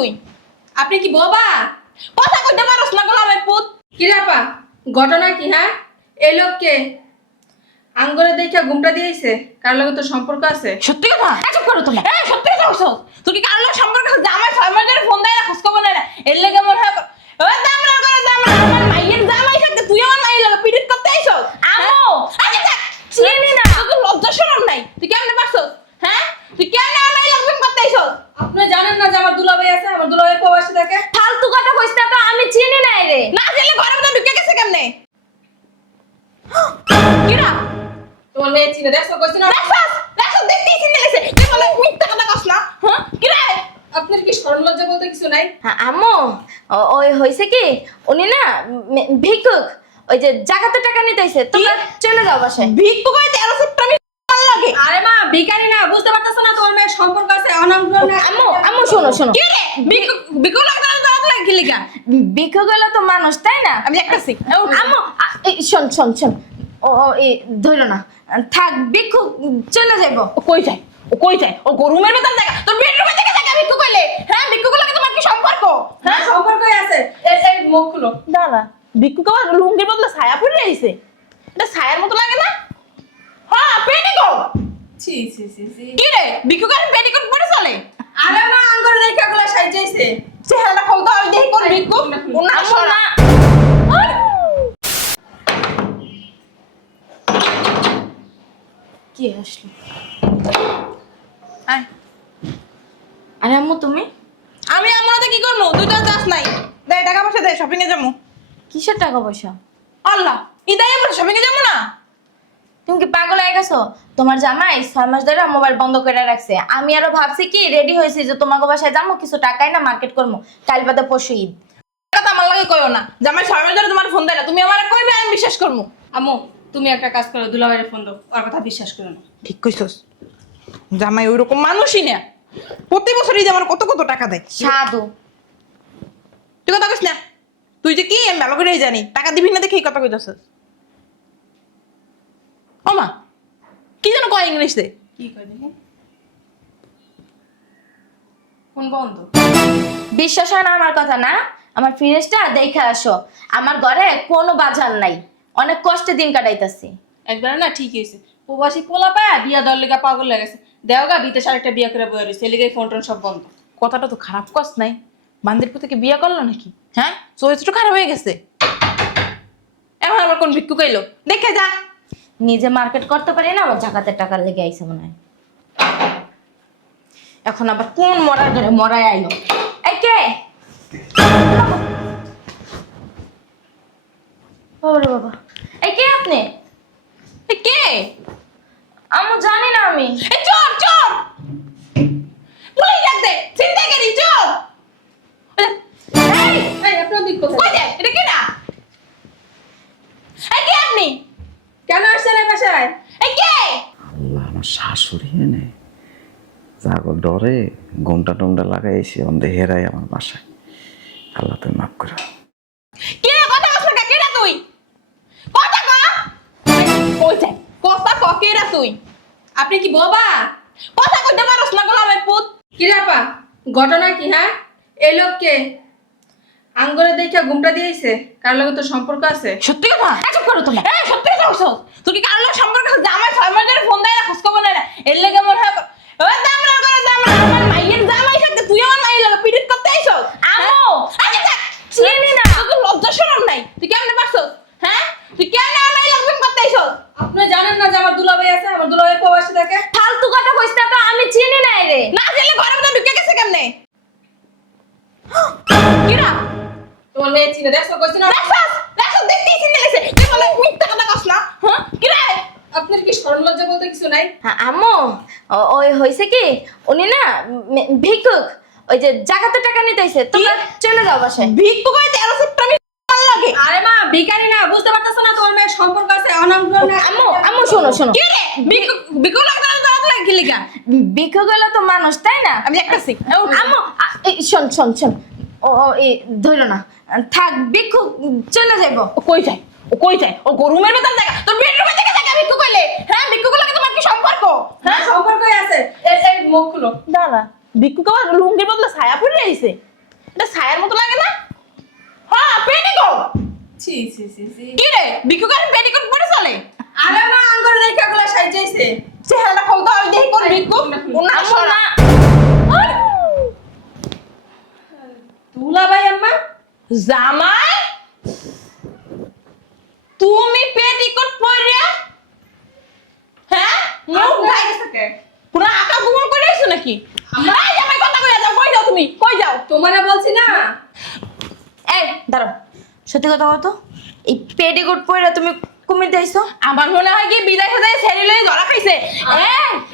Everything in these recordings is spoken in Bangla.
তুই? আপনি কি বোবা? কথা কইতে পারছ না গোলামের পুত? কি রে আপা, ঘটনা কি? হ্যাঁ, এই লোককে আঙ্গুরে দেখা ঘুমটা দিয়েছে, কার লগে তো সম্পর্ক আছে? সত্যি কথা? চুপ করো তুমি। সত্যি কথা বলছো? তুই কি কার লোক সম্পর্ক আছে? জামাই 6 মাস ধরে ফোন দেয় না, খোঁজ খবর নেয় না। এর লেগে মনে হয় দামরা করে দামরা আমার মাইয়ের জামাই থাকতে তুই আমার মাইয়ের লগে পিরিত করতে আইছো? আম্মু, আরে থাক। চিনি না। তোর লজ্জা শরম নাই? তুই কেমনে পারছস? হ্যাঁ? তুই কেমনে আমার মাইয়ের লগে করতে আইছস? আপনি জানেন না যে আমার দুলাভাই আছে? আমার দুলাভাই প্রবাসী থাকে। ফালতু কথা কইছ না তো, আমি চিনি নাই রে। না জেলে ঘরের মধ্যে ঢুকে গেছে কেমনে? কিরা? তোমার মেয়ে চিনে দেখছো, কইছি না? দেখছস দেখতেই চিনে গেছে। তুই বলে মিথ্যা কথা কস না? হ্যাঁ? কিরা? আপনার কি শরম লজ্জা বলতে কিছু নাই? হ্যাঁ আম্মু, ওই হইছে কি, উনি না ভিক্ষুক, ওই যে জাকাতে টাকা নিতে আইছে, তোমরা চলে যাও বাসায়। ভিক্ষু কই 13 সেপ্টেম্বর লাগে। আরে মা, ভিখারি না, বুঝতে পারতেছ না তোমার মেয়ের সম্পর্ক আছে? অনামগুলো না। আম্মু আম্মু শোনো শোনো, কি রে? ভিক্ষু লাগা দাঁত লাগে কি লিগা? ভিক্ষুক হলো তো মানুষ, তাই না? আমি দেখতাছি। আম্মু এই শোন শোন শোন, এই ধরো না, থাক, ভিক্ষুক চলে যাইবো। ও কই যায়? ও কই যায়? ও রুমের ভিতর দেখা। তোর বেডরুমে থেকে দেখা ভিক্ষু কইলে। হ্যাঁ, ভিক্ষু লাগে তোমার কি সম্পর্ক? হ্যাঁ, সম্পর্কই আছে। এই মুখ খুলো। দাঁড়া, ভিক্ষু কা লুঙ্গির বদলে ছায়া পড়ে আইছে। এটা ছায়ার মতো লাগে না? হ্যাঁ, পেটিকোট। ছি ছি ছি ছি। কি রে? ভিক্ষু কা পেটিকোট পরে চলে? আরে মা, আঙ্গুরে দেখা গুলো সাইজাইছে। চেহারাটা খোল তো, আমি দেখি কোন ভিক্ষু। না আম্মু সরা। না, কি আসলো? আয়। আরে আম্মু তুমি আমি আমরাতে কি করবো? দুইটা চাস নাই। দে টাকা পয়সা দে, শপিং এ যাবো। কিসের টাকা পয়সা? আল্লাহ, ইদাই আমরা শপিং এ যাবো না? তুমি কি পাগল হয়ে গেছো? তোমার জামাই 6 মাস ধরে মোবাইল বন্ধ করে রাখছে। আমি আরো ভাবছি কি রেডি হয়েছি যে তোমাকে বাসায় যাবো, কিছু টাকাই না মার্কেট করবো, কাল বাদে পরশু ঈদ। কথা আমার লাগে কইও না। জামাই 6 মাস ধরে তোমার ফোন দেয় না। তুমি আমারে কইবে আমি বিশ্বাস করবো? আম্মু, তুমি একটা কাজ করো, দুলাভাইয়ের ফোন দাও, ওর কথা বিশ্বাস করো না। ঠিক কইছস। জামাই ওইরকম মানুষই না। প্রতি বছরই যে আমার কত কত টাকা দেয়। সাধু। তুই কথা কইস না। তুই যে কি আমি ভালো করেই জানি। টাকা দিবি না দেখে এই কথা কইতাছস। ও মা, কি যেন কয় ইংলিশে? কি কই দেখি? ফোন বন্ধ। বিশ্বাস হয় না আমার কথা না? আমার ফ্রিজটা দেখে আসো, আমার ঘরে কোনো বাজার নাই, অনেক কষ্টে দিন কাটাইতাছি। একবার না ঠিক হয়েছে, প্রবাসী পোলা পায় বিয়া দল লেগা পাগল হয়ে গেছে। দেওগা বিদেশ আরেকটা বিয়া করে বয়ে রয়েছে, এলিগে ফোন টোন সব বন্ধ। কথাটা তো খারাপ কস নাই। বান্দির পুতেকে বিয়ে করলো নাকি? হ্যাঁ, চরিত্র খারাপ হয়ে গেছে। এখন আবার কোন ভিক্ষু কইলো? দেখে যা। নিজে মার্কেট করতে পারি না, আমার জাকাতের টাকা লেগে আইছে মনে হয়। এখন আবার কোন মরার ঘরে মরাই আইলো? এই কে? ওরে বাবা, এই কে আপনি? এ কে? আম্মু জানি না আমি। এ চোর চোর। পুলিশ ডাক দে, চিন্তা করি চোর। এই, এই আপনার দিক কোথায়? কই যায়? এটা কি না? এই কে আপনি? কেন আসছেন এই বাসায়? এই কে? আল্লাহ, আমার শাশুড়ি এনে যাগো ডরে ঘুমটা টুমটা লাগাইছি অন্ধে হেরাই আমার বাসায়। আল্লাহ তুমি মাফ করো। কে কথা বলছ না? কে না তুই? কথা ক। কই যায়? কথা ক, কে না তুই? আপনি কি বোবা? কথা কইতে পারছ না গোলামের পুত? কি রে আপা, ঘটনা কি? হ্যাঁ, এই লোককে আঙ্গুরে দেখা ঘুমটা দিয়েছে, কার লগে তো সম্পর্ক আছে? সত্যি কথা? চুপ করো তুমি। সত্যি কথা বলছো? তুই কি কার লোক সম্পর্ক আছে? জামাই 6 মাস ধরে ফোন দেয় না, খোঁজ খবর নেয় না। এর লেগে মনে হয় দামরা করে দামরা আমার মাইয়ের জামাই থাকতে তুই আমার মাইয়ের লগে পিরিত করতে আইছস? আম্মু, আরে থাক। চিনি না। তোর লজ্জা শরম নাই? তুই কেমনে পারছস? হ্যাঁ, তুই কেমনে আমার মাইয়ের লগে করতে আইছস? আপনি জানেন না যে আমার দুলাভাই আছে? আমার দুলাভাই প্রবাসী থাকে। ফালতু কথা কইছ না তো, আমি চিনি নাই রে। না জেলে ঘরের মধ্যে ঢুকে গেছে কেমনে? কিরা? তোমার মেয়ে চিনে দেখছো, কইছি না? দেখছস দেখতেই চিনে গেছে। তুই বলে মিথ্যা কথা কস না? হ্যাঁ, কিরা? আপনার কি শরম লজ্জা বলতে কিছু নাই? হ্যাঁ আম্মু, ওই হইছে কি, উনি না ভিক্ষুক, ওই যে জাকাতে টাকা নিতে আইছে, তোমরা চলে যাও বাসায়। ভিক্ষু কই 13 সেপ্টেম্বর লাগে। আরে মা, ভিখারি না, বুঝতে পারতেছ না তোমার মেয়ের সম্পর্ক আছে? অনামগুলো না। আম্মু আম্মু শোনো শোনো, কি রে? ভিক্ষু লাগা দাঁত লাগে কি লিগা? ভিক্ষুক হলো তো মানুষ, তাই না? আমি দেখতাছি। আম্মু এই শোন শোন শোন, এই ধরো না, থাক, ভিক্ষুক চলে যাইবো। ও কই যায়? ও কই যায়? ও রুমের ভিতর দেখা। তোর বেডরুমে থেকে দেখা ভিক্ষু কইলে। হ্যাঁ, ভিক্ষু লাগে তোমার কি সম্পর্ক? হ্যাঁ, সম্পর্কই আছে। এই মুখ খুলো। দাঁড়া, ভিক্ষু কা লুঙ্গির বদলে ছায়া পড়ে আইছে। এটা ছায়ার মতো লাগে না? হ্যাঁ পেটিকোট। ছি ছি ছি ছি। কি রে ভিক্ষুকের পেটিকোট পরে চলে? আরে মা আঙ্গুর দেখা গুলা সাইজাইছে। চেহারাটা খোলতো আমি দেখি কোন ভিক্ষুক। ওনা আম্মু সরা। না তুলা ভাই আম্মা জামাই তুমি পেটিকোট পরে হ্যাঁ মুখ ঢাই থাকে পুরো আকা গুমন করে আইছো নাকি? এই জামাই কথা কইয়া যাও, কই যাও তুমি? কই যাও? তোমারে বলছি না এই দাঁড়াও, সত্যি কথা বলো তো, এই পেটিকোট পরে তুমি কুমির দিয়েছো? আমার মনে হয় কি বিদায় সাজায় ছেড়ি লই ধরা খাইছে।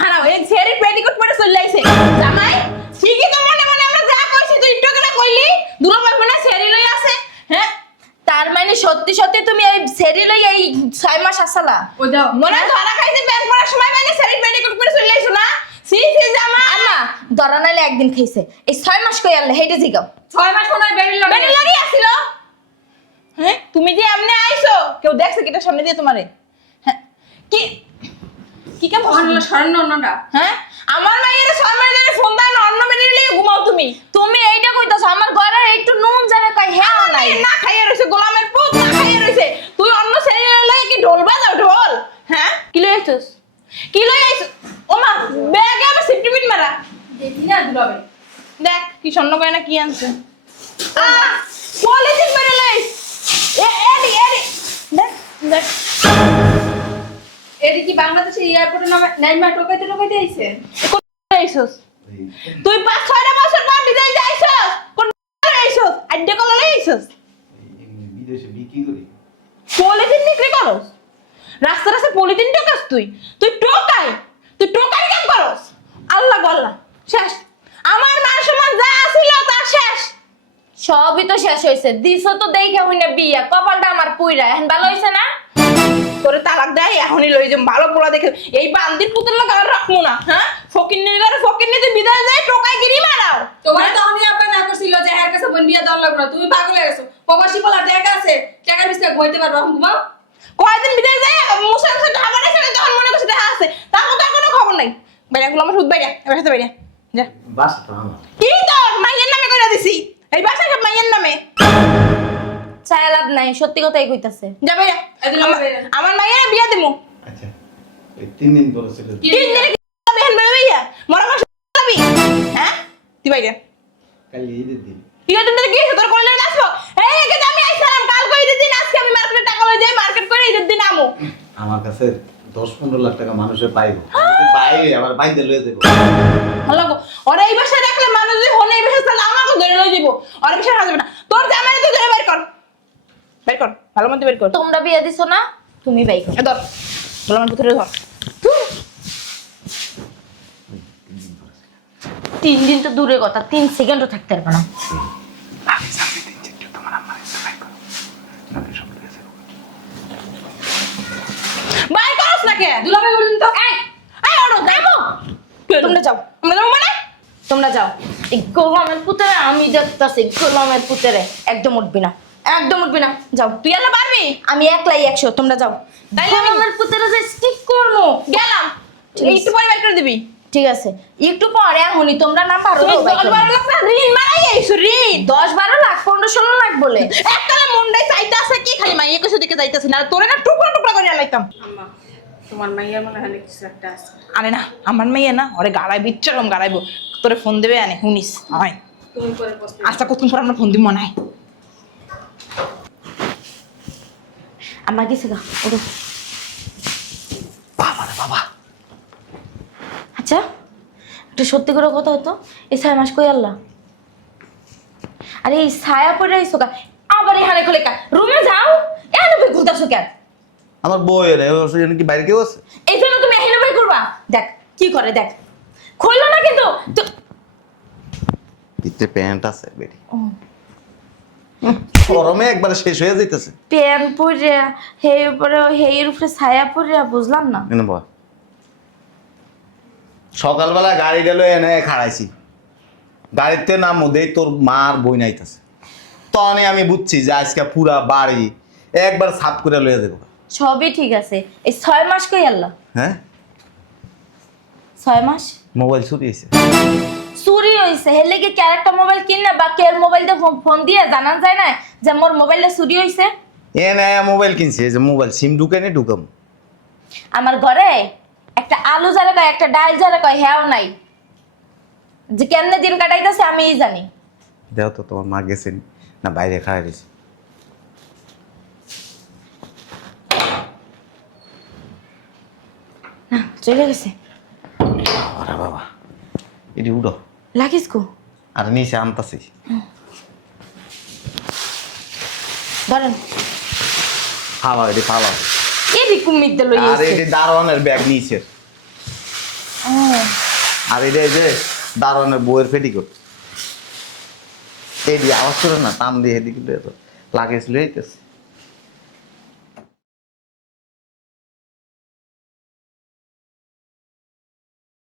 হারাও এই ছেড়ি পেটিকোট পরে চলে আইছে। জামাই ঠিকই তো মনে মনে আমরা যা কইছি তুই একটু করে কইলি দুলাভাই মনে ছেড়ি লই আছে। হ্যাঁ তার মানে সত্যি সত্যি তুমি এই সেরি লই এই 6 মাস আসালা? ও যাও মনে হয় ধরা খাইছে ব্যাগ পড়ার সময় মানে ছেড়ি পেটিকোট পরে চলে আইছো না? সি সি জামাই আম্মা ধরা নাইলে একদিন খাইছে, এই 6 মাস কই আনলে হেইটে জিগাও। 6 মাস মনে হয় বেরিয়ে লাগে বেনি লাগি আসিল। হ্যাঁ তুমি যে এমনি আইছো কেউ দেখছে কিটা সামনে দিয়ে তোমারে? হ্যাঁ কি কি কেমন অন্য স্মরণ অন্যটা হ্যাঁ আমার মাইয়ের ছয় মাস ধরে ফোন দেয় না অন্য মেয়ের লিয়ে ঘুমাও তুমি। তুমি এইটা কইতাছো আমার ঘরে একটু নুন জানে কই হ্যাঁ আমার নাই। মাইয়ের না খাইয়ে রইছে গোলামের পুত না খাইয়ে রইছে। তুই অন্য ছেলের লাগে কি ঢোল বাজাও ঢোল? হ্যাঁ কি লই আইছস? কি লই আইছস? ওমা ব্যাগে আবার সিফটিমিট মারা। দেখি না দুলাবে দেখ কি স্বর্ণ গয়না কি আনছে। পলিথিন মেরে লইস। এডি এডি দেখ দেখ এটি কি বাংলাদেশে এয়ারপোর্টে নামে নাইমা টোকাইতে টোকাইতে আইছে কোথায় আইছস? তুই 5-6টা বছর পর বিদেশ যাইছস কোন আইছস আড্ডে কল আইছস বিদেশে বিক্রি করি। পলিথিন বিক্রি করস রাস্তা রাস্তা পলিথিন টোকাস তুই তুই টোকাই কেন করস? আল্লাহ গল্লা শেষ আমার মান সম্মান যা ছিল তা শেষ। সবই তো শেষ হইছে, দিছো তো দেইখা হইনা বিয়া, কপালটা আমার পুইরা এখন ভালো হইছে না? তোরে তালাক দেয় এখনই লই যে ভালো পোলা দেখে এই বান্দির পুতুল লাগা আর রাখমু না। হ্যাঁ ফকিন্নির ঘরে ফকিন্নি তুই বিদায় যায় টোকাই গিরি মারাও। তোমার তো আমি আপা না করছিল যে এর কাছে বোন বিয়া দেওয়ার লাগবে না তুমি পাগল হয়ে গেছো প্রবাসী বলা টাকা আছে টাকার বিস্তার বইতে পারবো এখন ঘুমাও কয়দিন বিদায় যায় মুসার সাথে ঢাকার সাথে তখন মনে করছে দেখা আছে তার মতো আর কোনো খবর নাই। বাইরে গুলো আমার সুদ বাইরে এবার সাথে বাইরে যা। বাসা তো আমার। কি তো মাইয়ের নামে করে দিছি এই বাসা সব মাইয়ের নামে। চায় লাভ নাই, সত্যি কথাই কইতাছে। যা বাইরে আমার মাইয়ের বিয়া দিমু। আচ্ছা এই 3 দিন ধরে ছিল। তিন দিনে কি বেহেন বেবে ভাইয়া মরা মাস যাবি? হ্যাঁ তুই বাইরে কাল ঈদের দিন। তুই তো কি তোর কইলে নাচবো? এই কে আমি আইছিলাম কাল কই ঈদের দিন আজকে আমি মার্কেটে টাকা লই যাই মার্কেট করে ঈদের দিন আমু। আমার কাছে 10-15 লাখ টাকা মানুষের পাইবো। যদি বাইরে আমার বাইরে লয়ে দেব। হলো গো ওরে এই বাসায় রাখলে মানুষ যদি হনে এই বাসায় তাহলে আমাকে ধরে লই যাবো ওরে বিষয় হাসবে না। তোর জামাই তুই ধরে বের কর ভালো মতো বের কর। তোমরা বিয়া দিছো না, তুমি বাই করো। এ ধর ভালো মতো ধরে ধর। 3 দিন তো দূরের কথা, 3 সেকেন্ডও থাকতে পারবে না। আমি সামনে দিন চিন্তা তোমার আমার একটু বাইর করো। নাকি সব হয়ে যাবে। বাই করস না কে? দুলাবে বলুন তো এই ওরো যাবো তোমরা যাও, আমরা যাবো মানে তোমরা যাও। এই গোলামের পুতেরে আমি দেখতাছি, গোলামের পুতেরে একদম উঠবি না, একদম উঠবি না, যাও। তুই এলা পারবি? আমি একলাই 100, তোমরা যাও। তাইলে আমি- গোলামের পুতেরে যে স্টিক করবো। গেলাম ঠিক আছে। একটু পরে বের করে দিবি। ঠিক আছে, একটু পরে এখনই তোমরা না পারো তুই তো বাই 10-12 লাখ টাকা ঋণ মারাই আইছো ঋণ। 10-12 লাখ 15-16 লাখ বলে। এককালে মন্ডাই চাইতে আছে কি খালি মাইয়ে কইছো দিকে যাইতাছি না তোরে না টুকরা টুকরা করে আলাইতাম। আম্মা তোমার মাইয়া মনে হয় কিছু একটা আছে আরে না আমার মেয়ে না ওরে গাড়াই বিচ্ছরম গাড়াইবো তোরে ফোন দেবে আনে শুনিস হয় তুমি পরে বসতে আচ্ছা কতক্ষণ পর আমরা ফোন দিব মনে হয়। আমার গেছে গা ওঠো। বাবা রে বাবা। আচ্ছা একটা সত্যি করে কথা হতো, এই 6 মাস কই আল্লাহ? আরে এই ছায়া পড়ে আইছো কা আবার এখানে খোলে কা রুমে যাও, এখানে বই ঘুরতাছো কেন? আমার বউ এর এখানে কি বাইরে কেউ আছে? এই জন্য তুমি এখানে বই করবা? দেখ কি করে দেখ, খুললো না কিন্তু ভিতরে প্যান্ট আছে বেটি। গরমে একবারে শেষ হয়ে যাইতেছে। প্যান পরে হে উপরে হের উপরে ছায়া পড়ে বুঝলাম না। কেন বল সকালবেলা গাড়ি গেল এনে খাড়াইছি গাড়িতে নামো দেই তোর মার বই নাইতেছে তখনই আমি বুঝছি যে আজকে পুরা বাড়ি একবার সাফ করে লয়ে দেবো। সবই ঠিক আছে, এই 6 মাস কই আল্লাহ? হ্যাঁ 6 মাস মোবাইল চুরি হয়েছে। চুরি হয়েছে হয়েছে হেলে কি একটা মোবাইল কিনলে বা কের মোবাইল দিয়ে ফোন দিয়ে জানা যায় না যে মোর মোবাইলটা চুরি হয়েছে? এনে মোবাইল কিনছি, এই যে মোবাইল সিম ঢুকানি ঢুকাম। আমার ঘরে একটা আলু যারা কয় একটা ডাল যারা কয় হ্যাও নাই, যে কেমনে দিন কাটাইতেছে আমিই জানি। দেখো তো তোমার মা গেছেন না বাইরে খাওয়া গেছে? না চলে গেছে। আরে বাবা, এটি উঠো। লাগিস কো আর নিচে আনতাছি। ধরেন ফালা, এটি ফালা। এদি কুমির দিল আর এটি দারোয়ানের ব্যাগ নিচে। আর এটা এই যে দারোয়ানের বইয়ের পেটিকোট। এটি আওয়াজ করে না, টান দিয়ে এদিকে লাগিয়েছিল এইতেছে।